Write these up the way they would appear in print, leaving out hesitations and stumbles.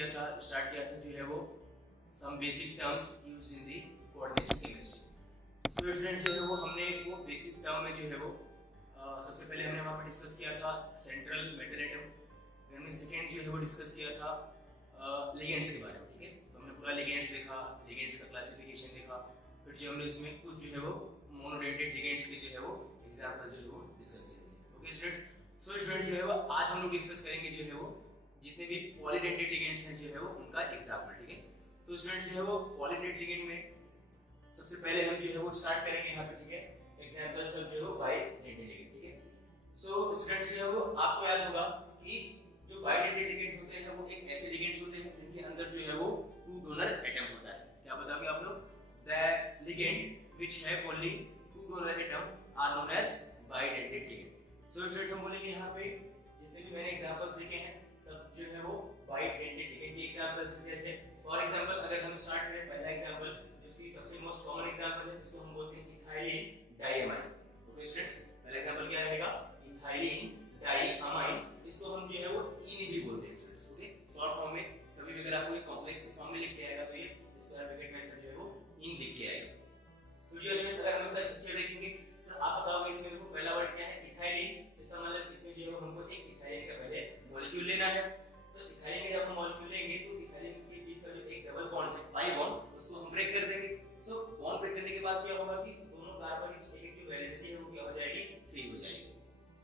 Start किया था जो है वो some basic terms used in the coordination chemistry. So students जो है वो हमने वो बेसिक टर्म में जो है वो सबसे पहले हमने वहाँ पर डिस्कस किया था सेंट्रल मेटल एटम, फिर हमने सेकेंड जो है वो डिस्कस किया था लिगेंड्स के बारे में। ठीक है, तो हमने पूरा लिगेंड्स देखा, लिगेंड्स का क्लासिफिकेशन देखा, फिर जो हमने उसमें कुछ जो है वो मोनोडेंटेड लिगेंड्स के जो है वो एग्जांपल जो है वो डिस्कस करेंगे। ओके स्टूडेंट्स, सो स्टूडेंट्स जो है वो आज हम लोग डिस्कस करेंगे जो है वो जितने भी पॉलीडेंटेड लिगेंड्स हैं जो है वो उनका एग्जांपल। ठीक है, तो स्टूडेंट्स जो है वो पॉलीडेंटेड लिगेंड में सबसे पहले हम जो है वो स्टार्ट करेंगे यहाँ पे। ठीक है, एग्जांपल्स ऑफ जो है वो बाइडेंटेड लिगेंड। ठीक है, सो स्टूडेंट्स जो है वो आपको याद होगा कि जो बाइडेंटेड लिगेंड्स होते हैं वो एक ऐसे लिगेंड्स होते हैं जिनके अंदर जो है वो टू डोनर एटम होता है। क्या बताओगे आप लोग? The ligand which have only two donor atom are known as bidentate ligand. So students हम बोलेंगे यहाँ पे जितने भी मैंने एग्जांपल्स देखे हैं सब जो है वो बाइडेंटेड लिगेंड के एग्जांपल्स हैं। जैसे फॉर एग्जांपल अगर हम स्टार्ट करें पहला एग्जांपल जिसकी सबसे मोस्ट कॉमन एग्जांपल है जिसको हम बोलते हैं इथाइलिन डाइअमाइन। ओके स्टूडेंट्स, पहला एग्जांपल क्या रहेगा? Ethylene diamine. इसको हम जो है वो इन भी बोलते हैं स्टूडेंट्स। ओके, शॉर्ट फॉर्म में कभी भी अगर आपको एक कॉम्प्लेक्स फॉर्म में लिख के आएगा तो ये स्क्वायर ब्रैकेट में ऐसा जो है वो इन लिख के आएगा। फिर जो स्टूडेंट्स अगर हम इसका स्ट्रक्चर देखेंगे सर आप बताओगे इसमें देखो पहला वर्ड क्या है? इथाइलिन। इसका मतलब इसमें जो है हमको एक इथाइलिन का पहले मॉलिक्यूल लेना है। तो इथाइलिन का जब हम मॉलिक्यूल लेंगे तो इथाइलिन के बीच का जो एक डबल बॉन्ड है पाई बॉन्ड उसको हम ब्रेक कर देंगे। सो बॉन्ड ब्रेक करने के बाद क्या होगा कि दोनों कार्बन की एक जो वैलेंसी है वो क्या हो जाएगी? फ्री हो जाएगी।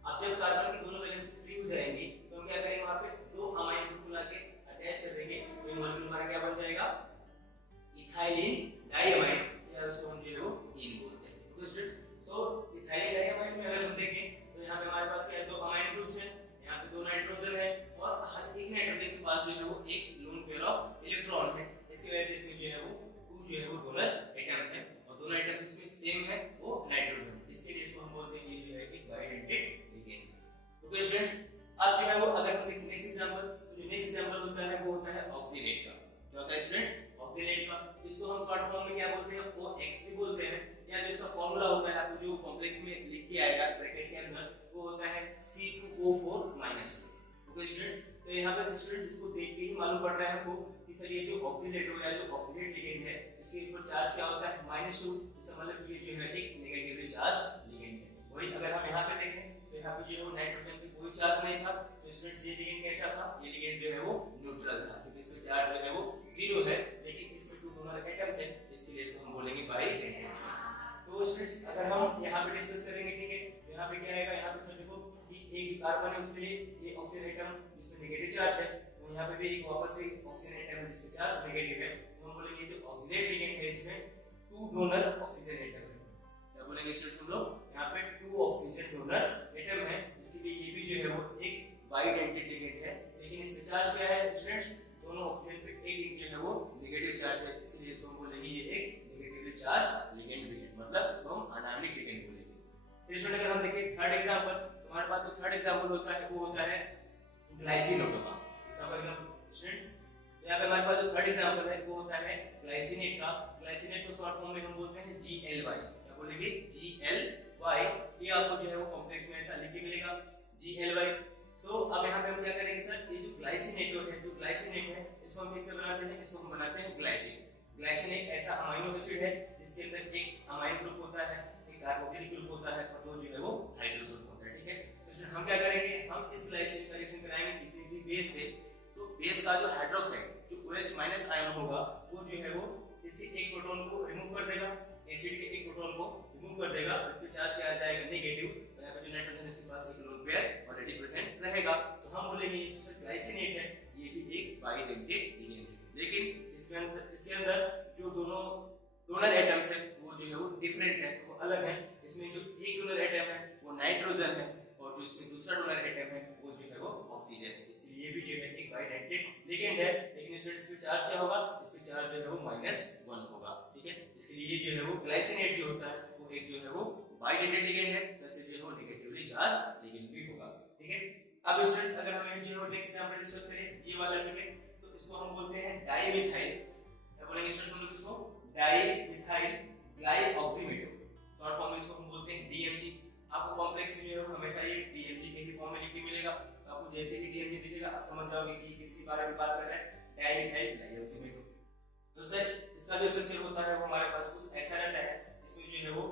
अब जब कार्बन की दोनों वैलेंसी फ्री हो जाएंगी तो हम क्या करेंगे? वहां पे दो अमाइन ग्रुप ला के अटैच कर देंगे तो ये मॉलिक्यूल हमारा क्या बन जाएगा? इथाइलिन डाइअमाइन, या उसको हम जो है वो इन बोलते हैं। ओके स्टूडेंट्स, सो इथाइलिन डाइअमाइन में अगर हम देखें तो यहाँ पे हमारे पास क्या है? दो अमाइन ग्रुप्स हैं, यहाँ पे दो नाइट्रोजन है और हर एक नाइट्रोजन के पास जो है वो एक लोन पेयर ऑफ इलेक्ट्रॉन है। इसकी वजह से इसमें जो है वो टू जो है वो डोनर एटम्स हैं और दोनों एटम्स इसमें सेम है वो नाइट्रोजन। इसके लिए इसको हम बोलते हैं ये जो है एक बाइडेंटेड लिगेंड। ओके स्टूडेंट्स, अब जो है वो अगर हम देखें नेक्स्ट एग्जांपल तो जो नेक्स्ट एग्जांपल होता है वो होता है ऑक्सीनेट का। क्या होता है स्टूडेंट्स? ऑक्सीनेट का। इसको हम शॉर्ट फॉर्म में क्या बोलते हैं? OX भी बोलते हैं, या जो इसका फार्मूला होता है आपको जो कॉम्प्लेक्स में लिख के आएगा ब्रैकेट के अंदर वो होता है C2O4-2। ओके स्टूडेंट्स, तो यहाँ पे स्टूडेंट्स इसको देख के ही मालूम पड़ रहा है हमको कि सर ये जो ऑक्सीडेट हो या जो ऑक्सीडेट लिगेंड है इसके ऊपर चार्ज क्या होता है? -2। इसका मतलब ये जो है एक नेगेटिवली चार्ज लिगेंड है। वही अगर हम यहाँ पे देखें तो यहाँ पे जो है नाइट्रोजन की कोई चार्ज नहीं था तो स्टूडेंट्स ये लिगेंड कैसा था? ये लिगेंड जो है वो न्यूट्रल था क्योंकि इसमें चार्ज जो है वो 0 है, लेकिन इसमें टू डोनर एटम्स है इसके लिए इसको हम बोलेंगे बाइडेंटेड। तो स्टूडेंट्स अगर हम यहाँ पे डिस्कस करेंगे, ठीक है, तो यहाँ पे क्या आएगा? यहाँ पे सर देखो कि एक कार्बन है उससे ये ऑक्सीजन एटम जिसमें नेगेटिव चार्ज है, तो यहाँ पे भी एक वापस से ऑक्सीजन एटम है जिसमें चार्ज नेगेटिव है, तो हम बोलेंगे जो ऑक्सीडेट लिगेंड है इसमें टू डोनर ऑक्सीजन एटम है। क्या बोलेंगे स्टूडेंट्स हम लोग? यहाँ पे टू ऑक्सीजन डोनर एटम है, इसलिए ये भी जो है वो एक बाइडेंटेड लिगेंड है, लेकिन इसमें चार्ज क्या है स्टूडेंट्स? दोनों ऑक्सीजन पे एक जो है वो नेगेटिव चार्ज है, इसलिए इसको हम बोलेंगे ये एक नेगेटिवली चार्ज लिगेंड भी है, मतलब इसको हम अनायनिक लिगेंड बोलेंगे। फिर स्टूडेंट अगर हम देखें थर्ड एग्जांपल, तो हमारे पास जो थर्ड एग्जांपल होता है वो होता है ग्लाइसिनेट का। स्टूडेंट्स यहाँ पे हमारे पास जो थर्ड एग्जांपल है वो होता है ग्लाइसिनेट का। ग्लाइसिनेट को शॉर्ट फॉर्म में हम बोलते हैं GLY। क्या बोलेंगे? GLY। ये आपको जो है वो कॉम्प्लेक्स में ऐसा लिख के मिलेगा GLY। सो अब यहाँ पे हम क्या करेंगे सर? ये जो ग्लाइसिनेट है, जो ग्लाइसिनेट है इसको हम किससे बनाते हैं? इसको हम बनाते हैं ग्लाइसिन। ग्लाइसिन एक ऐसा अमाइनो एसिड है जिसके अंदर एक अमाइन ग्रुप होता है, एक कार्बोक्सिलिक ग्रुप होता है और दो जो है वो हाइड्रोजन होता है। ठीक है, तो हम क्या करेंगे? हम इस ग्लाइसिन का रिएक्शन कराएंगे किसी भी बेस से, तो बेस का जो हाइड्रोक्साइड जो OH- आयन होगा वो जो है वो इसके एक प्रोटॉन को रिमूव कर देगा, एसिड के एक प्रोटॉन को रिमूव कर देगा, इसमें चार्ज क्या आ जाएगा? नेगेटिव। यहाँ पे जो नाइट्रोजन इसके पास एक लोन पेयर ऑलरेडी प्रेजेंट रहेगा, तो हम बोलेंगे ये जो ग्लाइसिनेट है ये भी एक बाइडेंटेड लिगेंड है, लेकिन इसके अंदर जो दोनों डोनर एटम्स है वो जो है वो डिफरेंट है, वो अलग है। इसमें जो एक डोनर एटम है वो नाइट्रोजन है और जो इसमें दूसरा डोनर एटम है वो जो है वो ऑक्सीजन है, इसलिए ये भी जो है एक बाइडेंटेड लिगेंड है, लेकिन इसमें चार्ज क्या होगा? इसमें चार्ज जो है वो -1 होगा। ठीक है, इसलिए ये जो है वो ग्लाइसिनेट जो होता है वो एक जो है वो बाइडेंटेड लिगेंड है, वैसे जो है वो नेगेटिवली चार्ज लिगेंड भी होगा। ठीक है, अब स्टूडेंट्स अगर हम जो है नेक्स्ट एग्जांपल डिस्कस करें ये वाला, ठीक है, तो इसको हम बोलते हैं डाइमिथाइल। क्या बोलेंगे स्टूडेंट्स हम लोग इसको? डाइमिथाइल ग्लाइऑक्सीमेटो। शॉर्ट फॉर्म में इसको हम बोलते हैं DMG। आपको कॉम्प्लेक्स में जो है हमेशा ये DMG के ही फॉर्म में लिख के मिलेगा, तो आपको जैसे ही DMG दिखेगा आप समझ जाओगे कि किसके बारे में बात कर रहा है, डाइमिथाइल डाइऑक्सीमेटो। तो सर इसका जो स्ट्रक्चर होता है वो हमारे पास कुछ ऐसा रहता है, इसमें जो है वो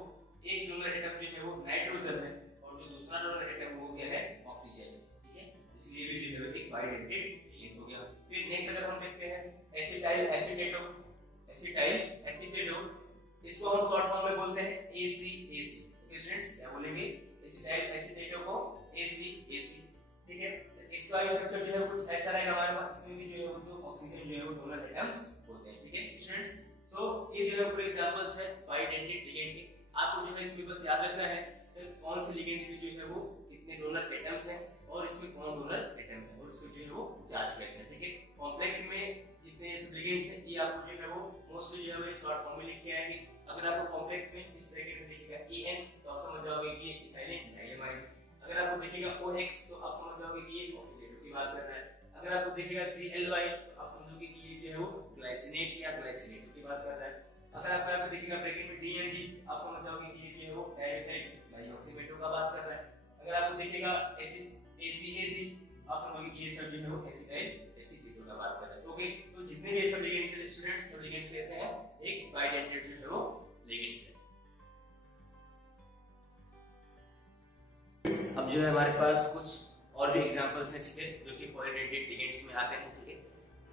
एक डोनर एटम जो है वो नाइट्रोजन है और जो दूसरा डोनर एटम वो क्या है ऑक्सीजन है, ठीक है, इसलिए भी जो है एक बाइडेंटेड लिगेंड हो गया। फिर नेक्स्ट अगर हम देखते हैं एसिटाइल एसीटेटो, एसिटाइल एसीटेटो, इसको हम शॉर्ट फॉर्म में बोलते हैं ACAC। ओके स्टूडेंट्स, क्या बोलेंगे एसिटाइल एसीटेटो को ACAC, ठीक है। इसका स्ट्रक्चर जो है कुछ ऐसा रहेगा हमारे पास, इसमें भी जो है वो दो ऑक्सीजन जो है वो डोनर एटम्स होते हैं, ठीक है स्टूडेंट्स। तो ये जो है पूरे एग्जांपल्स है बाइडेंटेड लिगेंड के। आपको जो है इसमें बस याद रखना है सर कौन से लिगेंड्स में जो है वो कितने डोनर एटम्स हैं और इसमें कौन डोनर एटम है और इसको जो है वो चार्ज कैसे है, ठीक है। कॉम्प्लेक्स में जितने लिगेंड्स हैं ये आपको जो है वो मोस्टली जो है शॉर्ट फॉर्म में लिख के आएंगे। अगर आपको कॉम्प्लेक्स में इस ब्रैकेट में दिखेगा EN तो आप समझ जाओगे कि ये इथाइलिन डाइलेमाइड। अगर आपको दिखेगा OX तो आप समझ जाओगे कि ये ऑक्सीडेटिव की बात कर रहा है। अगर आपको दिखेगा GLY तो आप समझोगे कि ये जो है वो ग्लाइसिनेट या ग्लाइसिनेट की बात कर रहा है। अगर आपको यहाँ पे दिखेगा ब्रैकेट में DNG आप समझ जाओगे कि ये जो है वो डाइमिथाइल डाइऑक्सीमेटो का बात कर रहा है। अगर आपको दिखेगा ACAC आप समझोगे कि ये सब जो है वो एसिटाइल एसीटेटो का बात कर रहा है। ओके, तो जितने भी सब लिगेंड्स हैं स्टूडेंट्स, सब लिगेंड्स कैसे हैं, एक बाइडेंटेड जो है वो लिगेंड्स है। अब जो है हमारे पास कुछ और भी एग्जांपल्स हैं, ठीक है, जो कि पॉलीडेंटेड लिगेंड्स में आते हैं, ठीक है।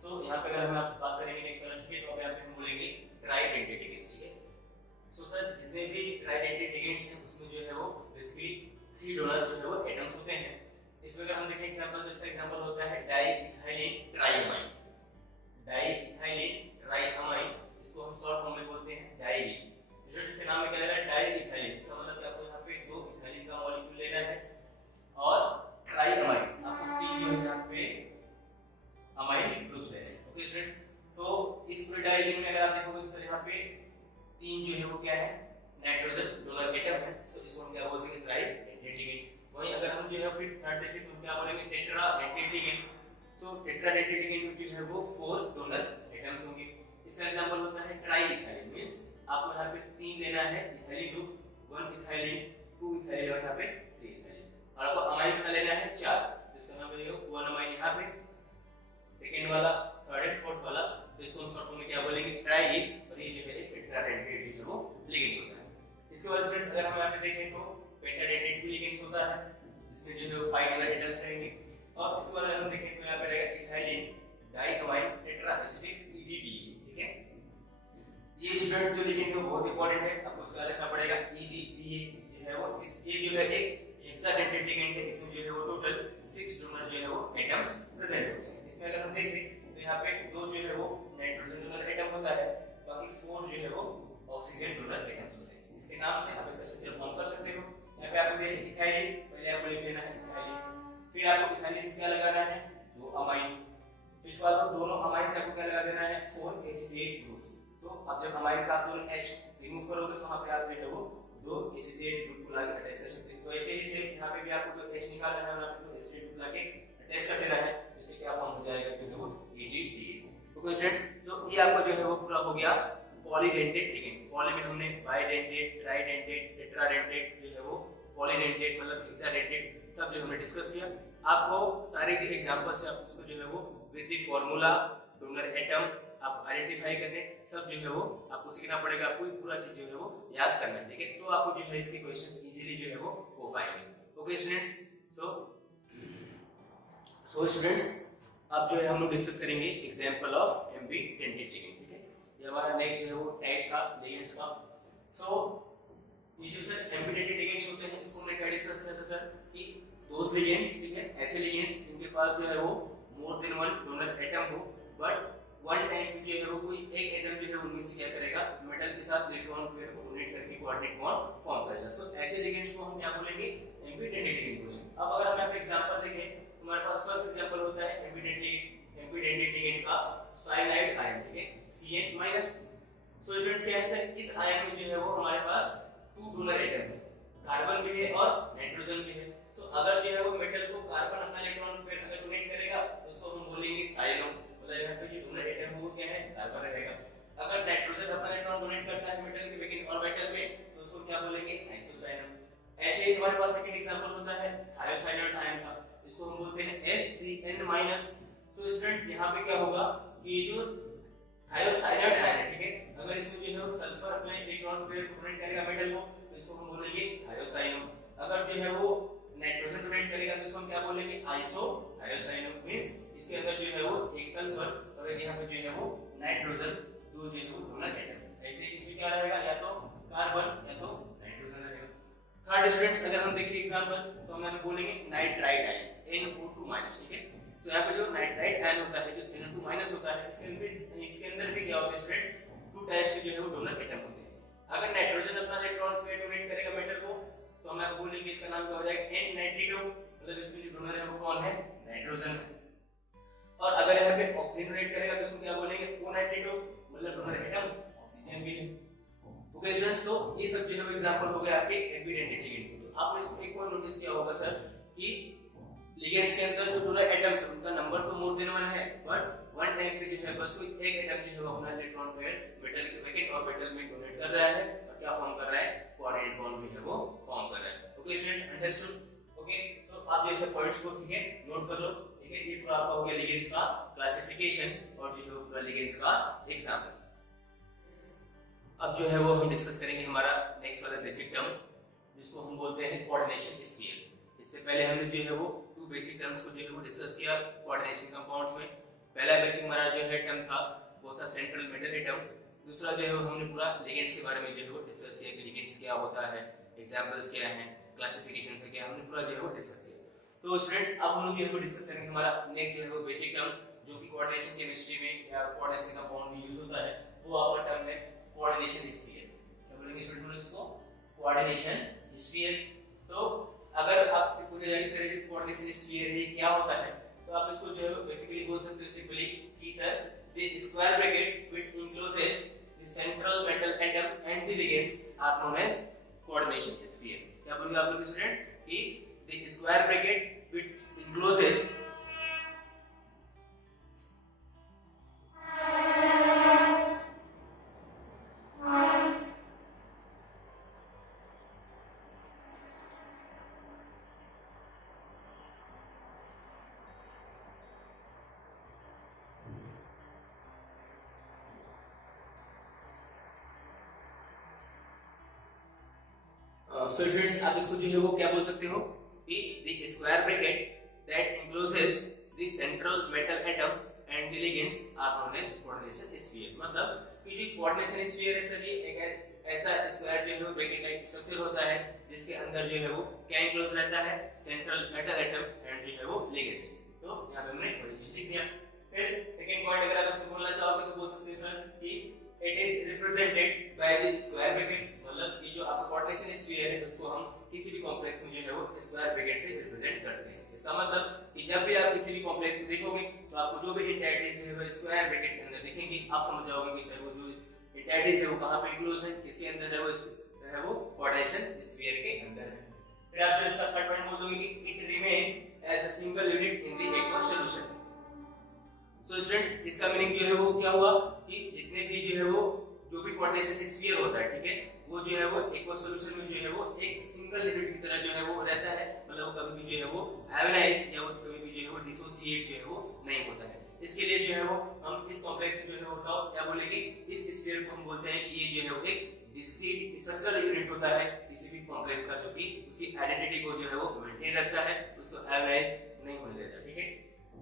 तो यहाँ पे अगर हम बात करेंगे नेक्स्ट वाला, ठीक है, तो अब हम बोलेंगे ट्राइडेंटेड लिगेंड्स, ठीक है। सो सर जितने भी ट्राइडेंटेड लिगेंड्स हैं उसमें जो है वो बेसिकली 3 डोनर जो है वो एटम्स होते हैं। इसमें अगर हम देखें एग्जांपल, तो इसका एग्जांपल होता है डाइइथाइलिन ट्राइअमाइन, डाइइथाइलिन ट्राइअमाइन, इसको हम शॉर्ट फॉर्म में बोलते हैं डाइली। इसके नाम में क्या लगा डाइइथाइलिन, इसका मतलब आपको यहाँ पे 2 इथाइलिन का मॉलिक्यूल लेना है और ट्राइअमाइन आपको 3 जो है यहाँ पे अमाइन ग्रुप्स लेने हैं। ओके स्टूडेंट्स, तो इस पूरे डाइलिन में अगर आप देखोगे तो सर यहाँ पे 3 जो है वो क्या है नाइट्रोजन डोनर एटम है, तो इसको हम क्या बोलते हैं ट्राइडेंटेड लिगेंड। वहीं अगर हम जो है फिर थर्ड देखें तो क्या बोलेंगे टेट्राडेंटेड लिगेंड। तो टेट्राडेंटेड लिगेंड में जो है वो 4 डोनर एटम्स होंगे। इसका एग्जांपल होता है ट्राइइथाइलिन, मींस आपको यहाँ पे 3 लेना है इथाइलिन ग्रुप, 1 इथाइलिन, 2 इथाइलिन और यहाँ पे 3 इथाइलिन, और आपको अमाइन कितना लेना है 4, जिसका नाम है 1 अमाइन यहाँ पे, सेकंड वाला, थर्ड एंड फोर्थ वाला, तो इसको हम शॉर्ट फॉर्म में क्या बोलेंगे ट्राई, और ये जो है एक टेट्राडेंटेड जो है वो लिगेंड होता है। इसके बाद स्टूडेंट्स अगर हम यहाँ पे देखें तो पेंटाडेंटेड लिगेंड होता है, इसमें जो है 5 डोनर एटम्स रहेंगे। और इसके बाद अगर हम देखें तो यहाँ पे रहेगा इथाइलिन डाइअमाइन टेट्राएसिटिक EDTA, ठीक है। ये स्टूडेंट्स जो लिगेंड है वो बहुत इंपॉर्टेंट है, आपको उसका रखना पड़ेगा EDTA जो है वो ये जो है एक हेक्साडेंटेड लिगेंड है, इसमें जो है वो टोटल 6 डोनर जो है वो एटम्स प्रेजेंट होते हैं। इसमें अगर हम देखें तो यहाँ पे 2 जो है वो नाइट्रोजन डोनर एटम होता है, बाकी 4 जो है वो ऑक्सीजन डोनर एटम्स होते हैं। इसके नाम से आप इसका स्ट्रक्चर फॉर्म कर सकते हो। यहाँ पे आपको देखिए इथाइलिन, पहले आपको लिख लेना है इथाइलिन, फिर आपको इथाइलिन से क्या लगाना है 2 अमाइन, फिर इसके बाद दोनों अमाइन से आपको क्या लगा देना है 4 एसिटेट ग्रुप्स। तो अब जब अमाइन का आप दोनों H रिमूव करोगे तो वहां पे आप जो है वो 2 एसिटेट ग्रुप को लाके अटैच कर सकते हैं। तो ऐसे ही सेम यहाँ पे भी आपको जो H निकालना है वहां पे 2 एसिटेट ग्रुप लाके अटैच कर देना है, इससे क्या फॉर्म हो जाएगा जो है वो EDTA। ओके स्टूडेंट्स, तो ये आपका जो है वो पूरा हो गया पॉलीडेंटेड लिगेंड। पॉली में हमने बाइडेंटेड, ट्राइडेंटेड, टेट्राडेंटेड जो है वो पॉलीडेंटेड मतलब हेक्साडेंटेड सब जो हमने डिस्कस किया। आपको सारे जो एग्जांपल्स है आप उसको जो है वो with the formula donor atom आप आइडेंटिफाई करने सब जो है वो आपको सीखना पड़ेगा, आपको पूरा चीज जो है वो याद करना है, ठीक है। तो आपको जो है इसके क्वेश्चंस इजीली जो है वो हो पाएंगे। ओके स्टूडेंट्स, सो स्टूडेंट्स अब जो है हम लोग डिस्कस करेंगे एग्जांपल ऑफ एम्बीडेंटेड लिगेंड, ठीक है। ये हमारा नेक्स्ट जो है वो टाइप था लिगेंड्स का। सो ये जो सर एम्बीडेंटेड लिगेंड्स होते हैं इसको हमने क्या डिस्कस किया था सर कि दोस लिगेंड्स, ठीक है, ऐसे लिगेंड्स इनके पास जो है वो मोर देन 1 डोनर एटम हो, बट वन टाइम जो है वो कोई एक एटम जो है उनमें से क्या करेगा मेटल के साथ इलेक्ट्रॉन पेयर को डोनेट करके कोऑर्डिनेट बॉन्ड फॉर्म करेगा। सो ऐसे लिगेंड्स को हम क्या बोलेंगे एम्बीडेंटेड लिगेंड बोलेंगे। अब अगर हम यहाँ पे एग्जांपल देखें तो हमारे पास फर्स्ट एग्जांपल होता है एम्बीडेंटेड लिगेंड का साइनाइड आयन, ठीक है, Cn-। सो स्टूडेंट्स क्या है सर इस आयन में जो है वो हमारे पास 2 डोनर एटम है, कार्बन भी है और नाइट्रोजन भी है। सो अगर जो है वो मेटल को कार्बन अपना इलेक्ट्रॉन पेयर अगर डोनेट करेगा तो उसको हम बोलेंगे साइलो, मतलब यहाँ पे जो डोनर एटम है वो क्या है कार्बन रहेगा। अगर नाइट्रोजन अपना इलेक्ट्रॉन डोनेट करता है मेटल के लेकिन ऑर्बिटल में तो उसको क्या बोलेंगे आइसोसाइनम। ऐसे ही हमारे पास सेकंड एग्जांपल होता है थायोसाइनाइड आयन का, इसको हम बोलते हैं SCN-। तो स्टूडेंट्स यहाँ पे क्या होगा कि ये जो थायोसाइनाइड आयन है, ठीक है, अगर इसमें जो है वो सल्फर अपने इलेक्ट्रॉन्स पे डोनेट करेगा मेटल को तो इसको हम बोलेंगे थायोसाइनो। अगर जो है वो नाइट्रोजन डोनेट करेगा तो इसको हम क्या बोलेंगे, आइसोथायोसाइनो। मींस इसके अंदर जो है वो एक सल्फर और एक यहाँ पे जो है वो नाइट्रोजन, दो जो है वो डोनर एटम। ऐसे इसमें क्या रहेगा, या तो कार्बन या तो नाइट्रोजन रहेगा। थर्ड स्टूडेंट्स अगर हम देखें एग्जांपल तो हम यहाँ पे बोलेंगे नाइट्राइट आयन NO2-, ठीक है। तो यहाँ पे जो नाइट्राइट आयन होता है, जो NO2- होता है, इसके अंदर भी क्या होता है स्टूडेंट्स, टू टाइप्स के जो है वो डोनर एटम होते हैं। अगर नाइट्रोजन अपना इलेक्ट्रॉन पे डोनेट करेगा मेटल को तो हम यहाँ पे बोलेंगे इसका नाम क्या हो जाएगा, N92, मतलब इसमें जो डोनर है वो कौन है, नाइट्रोजन। और अगर यहाँ पे ऑक्सीजन डोनेट करेगा तो इसको क्या बोलेंगे, O92, मतलब डोनर एटम ऑक्सीजन भी है। ओके स्टूडेंट्स, तो ये सब जो है एग्जांपल हो गए आपके एम्फीडेंट लिगेंड के। तो आपने इसमें एक पॉइंट नोटिस किया होगा सर कि लिगेंड्स के अंदर जो डोनर एटम्स उनका नंबर तो मोर देन 1 है, बट वन टाइम पे जो है बस कोई एक एटम जो है वो अपना इलेक्ट्रॉन पेयर मेटल के वैकेंट ऑर्बिटल में डोनेट कर रहा है और क्या फॉर्म कर रहा है, कोऑर्डिनेट बॉन्ड जो है वो फॉर्म कर रहा है। Okay student, understood. ओके, सो आप जैसे पॉइंट्स को ठीक है नोट कर लो, ठीक है। ये पूरा आपका हो गया लिगेंड्स का क्लासिफिकेशन और जो है वो पूरा लिगेंड्स का एग्जांपल। अब जो है वो हम डिस्कस करेंगे हमारा नेक्स्ट वाला बेसिक टर्म जिसको हम बोलते हैं कोऑर्डिनेशन स्फीयर। इससे पहले हमने जो है वो टू बेसिक टर्म्स को जो है वो डिस्कस किया कोऑर्डिनेशन कंपाउंड्स में। पहला बेसिक हमारा जो है टर्म था वो था सेंट्रल मेटल एटम। दूसरा जो है वो हमने पूरा लिगेंड्स के बारे में जो है वो डिस्कस किया कि लिगेंड्स क्या होता है, एग्जांपल्स क्या हैं, क्लासिफिकेशन से क्या, हमने पूरा जो है वो डिस्कस किया। तो स्टूडेंट्स अब हम लोग जो है वो डिस्कस करेंगे हमारा नेक्स्ट जो है वो बेसिक टर्म जो कि कोऑर्डिनेशन केमिस्ट्री में या कोऑर्डिनेशन कंपाउंड में यूज होता है, वो आपका टर्म है कोऑर्डिनेशन स्फीयर। क्या बोलेंगे स्टूडेंट इसको, कोऑर्डिनेशन स्फीयर। तो अगर आपसे पूछा जाए सर ये कोऑर्डिनेशन स्फीयर है क्या होता है, तो आप इसको जो है बेसिकली बोल सकते हो सिंपली कि sir the square bracket which encloses the central metal atom and the ligands are known as coordination sphere. क्या बोलेंगे आप लोग स्टूडेंट्स कि the square bracket which encloses so students आप इसको जो है वो क्या बोल सकते हो कि the square bracket that encloses the central metal atom and the ligands are known as coordination sphere. मतलब कि जो कोऑर्डिनेशन स्फीयर है सर ये एक ऐसा स्क्वायर जो है वो ब्रैकेट टाइप स्ट्रक्चर होता है जिसके अंदर जो है वो क्या इंक्लोज रहता है, सेंट्रल मेटल एटम एंड जो है वो लिगेंड्स। तो यहां पे हमने वही चीज लिख दिया। फिर सेकंड पॉइंट अगर आप इसको बोलना चाहोगे तो बोल सकते हो सर कि it is represented by the square bracket. मतलब ये जो आपका कोऑर्डिनेशन स्फीयर है उसको हम किसी भी कॉम्प्लेक्स में जो है वो स्क्वायर ब्रैकेट से रिप्रेजेंट करते हैं। इसका मतलब कि जब भी आप किसी भी कॉम्प्लेक्स को देखोगे तो आपको जो भी एंटाइटीज जो है वो स्क्वायर ब्रैकेट के अंदर दिखेंगी। आप समझ जाओगे कि सर वो जो एंटाइटीज है वो कहां पे इंक्लोज है, किसके अंदर है वो कोऑर्डिनेशन स्फीयर के अंदर है। फिर आप जो इसका थर्ड पॉइंट बोल दोगे कि it remain as a single unit in the aqueous solution. So students इसका मीनिंग जो है वो क्या हुआ कि जितने भी जो है वो जो भी कोऑर्डिनेशन स्फीयर होता है, ठीक है, वो जो है वो एक्वस सॉल्यूशन में जो है वो एक सिंगल यूनिट की तरह जो है वो रहता है। मतलब वो कभी भी जो है वो आयोनाइज या वो कभी भी जो है वो डिसोसिएट जो है वो नहीं होता है। इसके लिए जो है वो हम इस कॉम्प्लेक्स जो है वो बताओ क्या बोलेंगे, इस स्फीयर को हम बोलते हैं कि ये जो है वो एक डिस्क्रीट स्ट्रक्चरल यूनिट होता है किसी भी कॉम्प्लेक्स का, जो कि उसकी आइडेंटिटी को जो है वो मेंटेन रखता है, उसको आयोनाइज नहीं होने देता। ठीक है,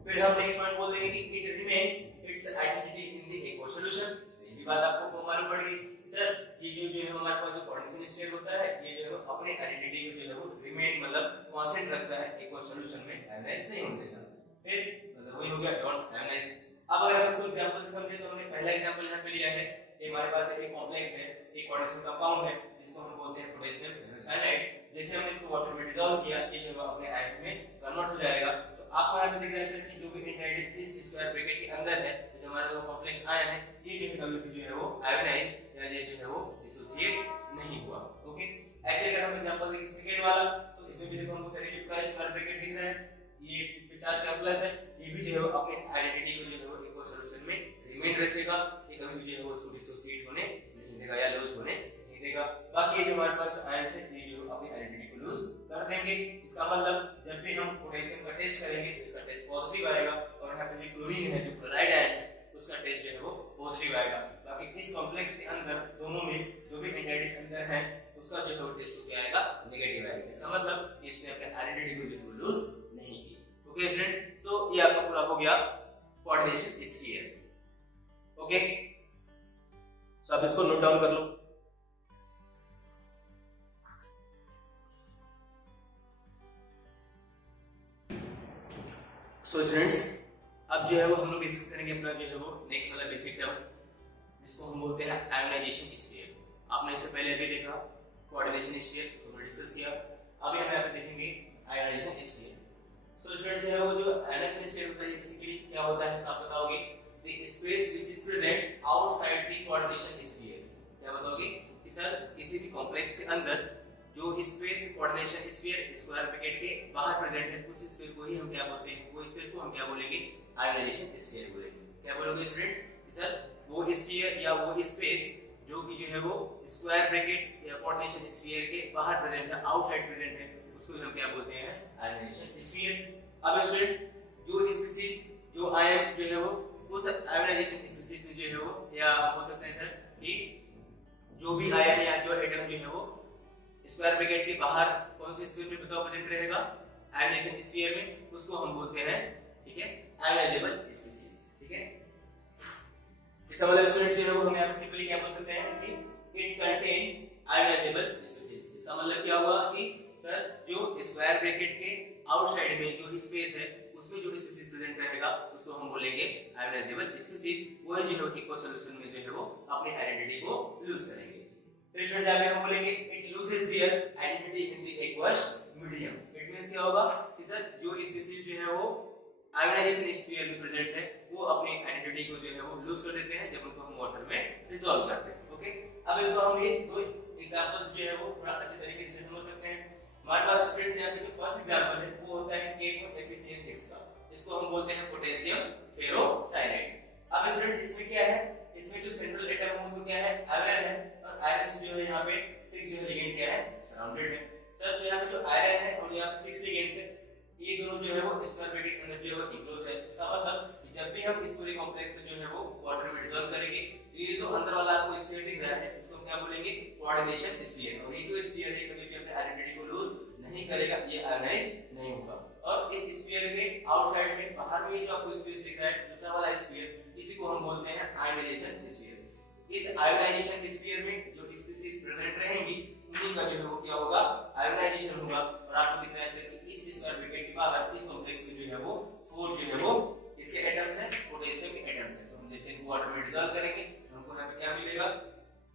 फिर हम नेक्स्ट पॉइंट बोल देंगे कि it remain it's identity in the aqueous solution. ये भी बात आपको मालूम पड़ेगी सर ये जो है हमारे पास जो कोऑर्डिनेशन स्फीयर होता है ये जो है वो अपने आइडेंटिटी को जो है वो रिमेन मतलब कांस्टेंट रखता है, एक्वस सॉल्यूशन में आयोनाइज नहीं होने देता। फिर मतलब वही हो गया डोंट आयोनाइज। अब अगर हम इसको एग्जांपल से समझे तो हमने पहला एग्जांपल यहां पे लिया है, ये हमारे पास एक कॉम्प्लेक्स है, एक कोऑर्डिनेशन कंपाउंड है जिसको हम बोलते हैं पोटेशियम फेनोसाइनाइड। जैसे हमने इसको वाटर में डिसॉल्व किया ये जो है अपने आयंस में कन्वर्ट हो जाएगा। तो आपको यहां पे दिख रहा है सर कि जो भी एंटाइटीज इस स्क्वायर ब्रैकेट के अंदर है, जो हमारा जो कॉम्प्लेक्स आयन है ये जो है कभी भी जो है वो आयोनाइज या ये जो है वो डिसोसिएट नहीं हुआ। ओके, ऐसे अगर हम एग्जांपल देखें सेकंड वाला तो इसमें भी देखो हमको सारे जो पूरा स्क्वायर ब्रैकेट दिख रहा है, ये इस पे चार्ज का प्लस है, ये भी जो है वो अपने आइडेंटिटी को जो है वो एक्वस सॉल्यूशन में रिमेन रखेगा, ये कभी भी जो है वो उसको डिसोसिएट होने नहीं देगा या लूज होने नहीं देगा। बाकी ये जो हमारे पास आयंस है ये जो अपनी आइडेंटिटी को लूज कर देंगे। इसका मतलब जब भी हम पोटेशियम का टेस्ट करेंगे तो इसका टेस्ट पॉजिटिव आएगा और यहाँ पे जो क्लोरीन है जो क्लोराइड आयन है उसका टेस्ट जो है वो पॉजिटिव आएगा। बाकी इस कॉम्प्लेक्स के अंदर दोनों में जो भी एंटिटीज अंदर है उसका जो है वो टेस्ट क्या आएगा, नेगेटिव आएगा। इसका मतलब इसने अपने आइडेंटिटी को जो है वो लूज नहीं की। ओके स्टूडेंट्स, सो ये आपका पूरा हो गया कोऑर्डिनेशन स्फीयर। ओके, सो आप इसको नोट डाउन कर लो। सो स्टूडेंट्स, अब जो है वो हम लोग डिस्कस करेंगे अपना जो है वो नेक्स्ट वाला बेसिक टर्म, जिसको हम बोलते हैं आयोनाइजेशन स्फीयर। आपने इससे पहले अभी देखा कोऑर्डिनेशन स्फीयर, उसको हमने डिस्कस किया। अभी हम यहाँ पे देखेंगे आयोनाइजेशन स्फीयर। सो स्टूडेंट्स, जो है वो जो आयोनाइजेशन स्फीयर होता है बेसिकली क्या होता है आप बताओगे, the space which is present outside the coordination sphere. क्या बताओगे कि सर किसी भी कॉम्प्लेक्स के अंदर जो space coordination sphere square bracket के बाहर प्रेजेंट है उस स्फीयर को ही हम क्या बोलते हैं, वो स्पेस को हम क्या बोलेंगे, आयोनाइजेशन स्फीयर बोलेंगे। क्या बोलोगे स्टूडेंट्स, सर वो स्फीयर या वो स्पेस जो कि जो है वो स्क्वायर ब्रैकेट या कोऑर्डिनेशन स्फीयर के बाहर प्रेजेंट है, आउटसाइड प्रेजेंट है, उसको हम क्या बोलते हैं, आयोनाइजेशन स्फीयर। अब स्टूडेंट, जो स्पीशीज जो आयन जो है वो उस आयोनाइजेशन स्पीशीज में जो है वो, या बोल सकते हैं सर कि जो भी आयन या जो एटम जो है वो स्क्वायर ब्रैकेट के बाहर कौन से स्फीयर में बताओ प्रेजेंट रहेगा, आयोनाइजेशन स्फीयर में, उसको हम बोलते हैं, ठीक है, आयोनाइजेबल स्पीशीज। ठीक है, इसका मतलब स्टूडेंट्स जो है वो हम यहाँ पे सिंपली क्या बोल सकते हैं कि इट कंटेन आयोनाइजेबल स्पीशीज। इसका मतलब क्या हुआ कि सर जो स्क्वायर ब्रैकेट के आउटसाइड में जो स्पेस है उसमें जो स्पीशीज प्रेजेंट रहेगा उसको हम बोलेंगे आयोनाइजेबल स्पीशीज। वो जो है इक्वल सॉल्यूशन में जो है वो अपनी आइडेंटिटी को लूज करेंगे। फिर स्टूडेंट यहाँ पे हम बोलेंगे it loses their identity in the aqueous medium. It means क्या होगा कि सर जो स्पीशीज जो है वो आयोनाइजेशन स्फीयर में प्रेजेंट है वो अपनी आइडेंटिटी को जो है वो लूज कर देते हैं जब उनको हम वाटर में डिसॉल्व करते हैं। ओके, अब इसको हम ये दो एग्जांपल्स जो है वो थोड़ा अच्छे तरीके से समझ सकते हैं। हमारे पास स्टूडेंट्स यहाँ पे जो फर्स्ट एग्जांपल है वो होता है K4FeCl6 का, इसको हम बोलते हैं पोटेशियम फेरोसाइनाइड। अब स्टूडेंट इसमें क्या है, इसमें जो सेंट्रल एटम है वो क्या है, आयरन है, और आयरन से जो है यहाँ पे 6 जो है लिगेंड क्या है, सराउंडेड है। सर तो यहाँ पे जो आयरन है और यहाँ पे 6 लिगेंड्स है, ये दोनों जो है वो स्क्वायर ब्रैकेट के अंदर जो है इनक्लोज है। इसका मतलब जब भी हम इस पूरे कॉम्प्लेक्स को जो है वो वाटर में डिसॉल्व करेंगे तो ये जो अंदर वाला आपको स्फीयर दिख रहा है इसको क्या बोलेंगे, कोऑर्डिनेशन स्फीयर। और ये जो स्फीयर है कभी भी अपने आइडेंटिटी को लूज नहीं करेगा, ये आयोनाइज नहीं होगा। और इस स्फीयर के आउटसाइड में बाहर में जो आपको स्पेस दिख रहा है दूसरा वाला स्फीयर, इसी को हम बोलते हैं आयोनाइजेशन स्फीयर। इस आयोनाइजेशन स्फीयर में जो स्पीशीज प्रेजेंट रहेंगी उन्हीं का जो है वो क्या होगा, आयोनाइजेशन होगा। और आपको दिख रहा है सर कि इस स्क्वायर ब्रैकेट के बाहर इस कॉम्प्लेक्स में जो है वो 4 जो है वो इसके एटम्स हैं, पोटेशियम के एटम्स हैं। तो हम जैसे इनको वाटर में डिसॉल्व करेंगे तो हमको यहाँ पे क्या मिलेगा,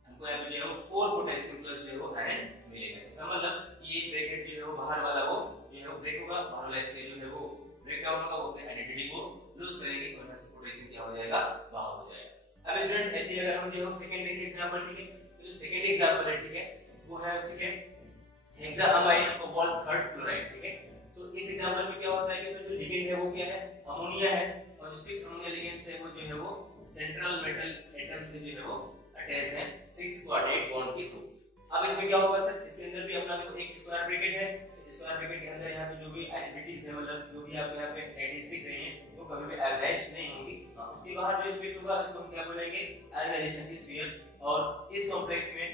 हमको यहाँ पे जो है वो 4 पोटेशियम प्लस जो है वो आयन मिलेगा। इसका मतलब ये ब्रैकेट जो है वो बाहर वाला वो जो है वो ब्रेक होगा, बाहर वाला इससे जो है वो ब्रेक डाउन होगा, वो अपने आइडेंटिटी को लूज करेंगे और यहाँ से पोटेशियम क्या हो जाएगा, बाहर हो जाएगा। अब स्टूडेंट्स ऐसे ही अगर हम जो है सेकंड एग्जांपल, ठीक है, तो जो सेकंड एग्जांपल है, ठीक है, वो है, ठीक है, हेक्साअमाइन कोबाल्ट थर्ड क्लोराइड। ठीक है, तो इस एग्जांपल में क्या होता है कि सर जो लिगेंड है वो क्या है, अमोनिया है, और जो 6 अमोनिया लिगेंड्स है वो जो है वो सेंट्रल मेटल एटम से जो है वो अटैच है 6 क्वाड्रेट बॉन्ड के थ्रू। अब इसमें क्या होगा सर, इसके अंदर भी अपना देखो एक स्क्वायर ब्रैकेट है, स्क्वायर ब्रैकेट के अंदर यहाँ पे जो भी आइडेंटिटीज है, मतलब जो भी आपको यहाँ पे आइडेंटिटीज दिख रही हैं वो कभी भी आयोनाइज नहीं होंगी। उसके बाहर जो स्पेस होगा उसको हम क्या बोलेंगे, आयोनाइजेशन स्फीयर। और इस कॉम्प्लेक्स में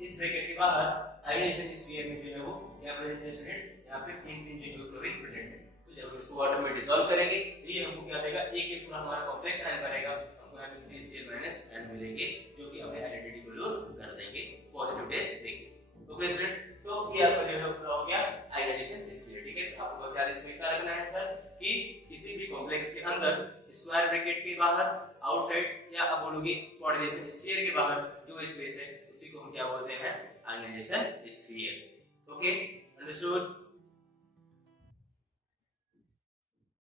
इस ब्रैकेट के बाहर आयोनाइजेशन स्फीयर में जो है वो यहाँ प्रेजेंट है स्टूडेंट्स, यहाँ पे 3 जो है क्लोरीन प्रेजेंट है। तो जब हम इसको वाटर में डिसॉल्व करेंगे तो ये हमको क्या देगा, एक पूरा हमारा कॉम्प्लेक्स आयन बनेगा। हमको यहाँ पे 3Cl- आयन मिलेंगे जो कि अपने आइडेंटिटी को लूज कर देंगे पॉजिटिव टेस्ट देंगे। ओके स्टूडेंट्स, तो ये आपका जो है पूरा हो गया आयोनाइजेशन स्फीयर। ठीक है, आपको बस याद इसमें क्या रखना है सर कि किसी भी कॉम्प्लेक्स के अंदर स्क्वायर ब्रैकेट के बाहर आउटसाइड या आप बोलोगे कोऑर्डिनेशन स्फीयर के बाहर जो स्पेस है उसी को हम क्या बोलते हैं, आयोनाइजेशन स्फीयर। Okay, understood.